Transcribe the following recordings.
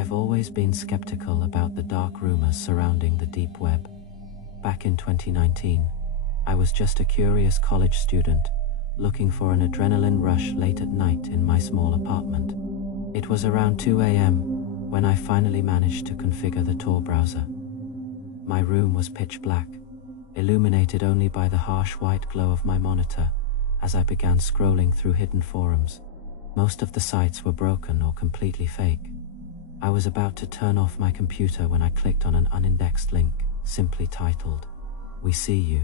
I've always been skeptical about the dark rumors surrounding the deep web. Back in 2019, I was just a curious college student looking for an adrenaline rush late at night in my small apartment. It was around 2 a.m. when I finally managed to configure the Tor browser. My room was pitch black, illuminated only by the harsh white glow of my monitor as I began scrolling through hidden forums. Most of the sites were broken or completely fake. I was about to turn off my computer when I clicked on an unindexed link, simply titled, "We see you."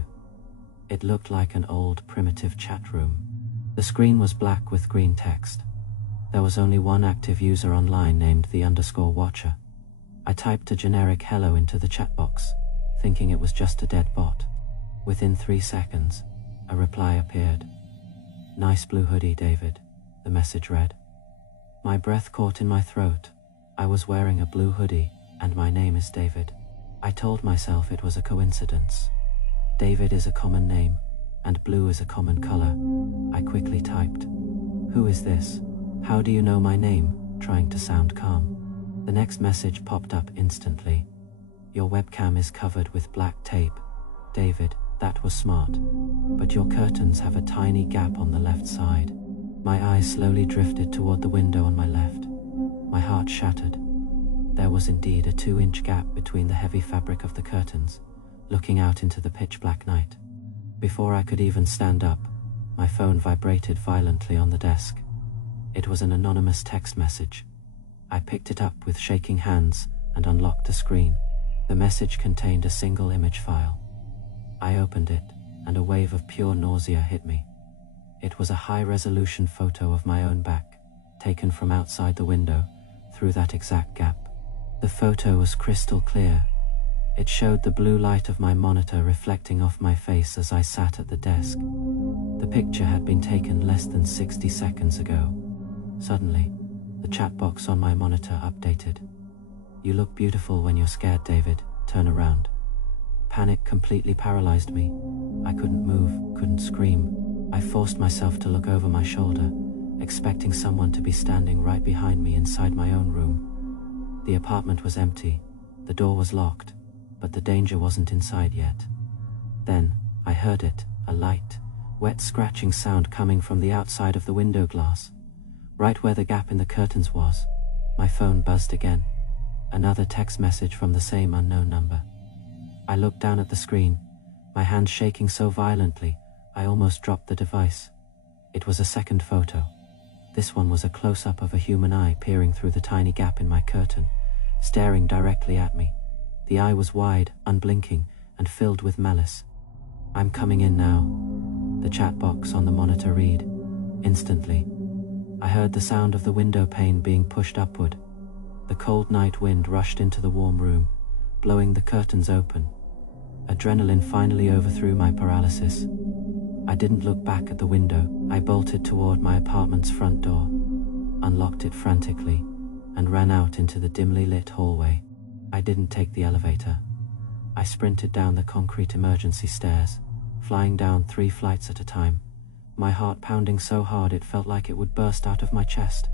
It looked like an old, primitive chat room. The screen was black with green text. There was only one active user online named _watcher. I typed a generic hello into the chat box, thinking it was just a dead bot. Within 3 seconds, a reply appeared. "Nice blue hoodie, David," the message read. My breath caught in my throat. I was wearing a blue hoodie, and my name is David. I told myself it was a coincidence. David is a common name, and blue is a common color. I quickly typed, "Who is this? How do you know my name?" trying to sound calm. The next message popped up instantly. "Your webcam is covered with black tape. David, that was smart. But your curtains have a tiny gap on the left side." My eyes slowly drifted toward the window on my left. My heart shattered. There was indeed a 2-inch gap between the heavy fabric of the curtains, looking out into the pitch-black night. Before I could even stand up, my phone vibrated violently on the desk. It was an anonymous text message. I picked it up with shaking hands and unlocked the screen. The message contained a single image file. I opened it, and a wave of pure nausea hit me. It was a high-resolution photo of my own back, taken from outside the window, through that exact gap. The photo was crystal clear. It showed the blue light of my monitor reflecting off my face as I sat at the desk. The picture had been taken less than 60 seconds ago. Suddenly, the chat box on my monitor updated. "You look beautiful when you're scared, David. Turn around." Panic completely paralyzed me. I couldn't move, couldn't scream. I forced myself to look over my shoulder, expecting someone to be standing right behind me inside my own room. The apartment was empty. The door was locked, but the danger wasn't inside yet. Then, I heard it, a light, wet scratching sound coming from the outside of the window glass, right where the gap in the curtains was. My phone buzzed again. Another text message from the same unknown number. I looked down at the screen, my hands shaking so violently, I almost dropped the device. It was a second photo. This one was a close-up of a human eye peering through the tiny gap in my curtain, staring directly at me. The eye was wide, unblinking, and filled with malice. "I'm coming in now," the chat box on the monitor read. Instantly, I heard the sound of the window pane being pushed upward. The cold night wind rushed into the warm room, blowing the curtains open. Adrenaline finally overthrew my paralysis. I didn't look back at the window. I bolted toward my apartment's front door, unlocked it frantically, and ran out into the dimly lit hallway. I didn't take the elevator. I sprinted down the concrete emergency stairs, flying down 3 flights at a time, my heart pounding so hard it felt like it would burst out of my chest.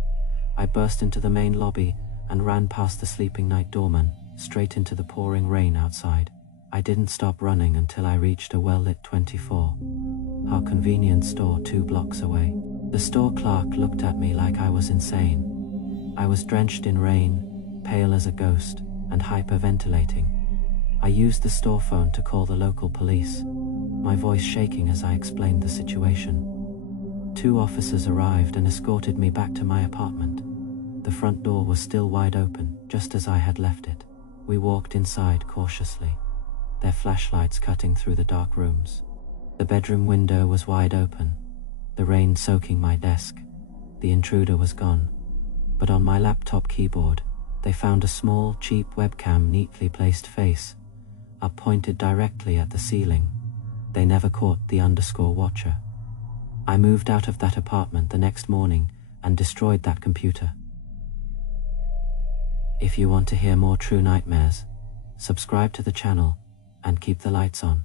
I burst into the main lobby and ran past the sleeping night doorman, straight into the pouring rain outside. I didn't stop running until I reached a well-lit 24-hour convenience store 2 blocks away. The store clerk looked at me like I was insane. I was drenched in rain, pale as a ghost, and hyperventilating. I used the store phone to call the local police, my voice shaking as I explained the situation. 2 officers arrived and escorted me back to my apartment. The front door was still wide open, just as I had left it. We walked inside cautiously, their flashlights cutting through the dark rooms. The bedroom window was wide open, the rain soaking my desk. The intruder was gone, but on my laptop keyboard, they found a small, cheap webcam neatly placed face, up pointed directly at the ceiling. They never caught the _watcher. I moved out of that apartment the next morning and destroyed that computer. If you want to hear more true nightmares, subscribe to the channel and keep the lights on.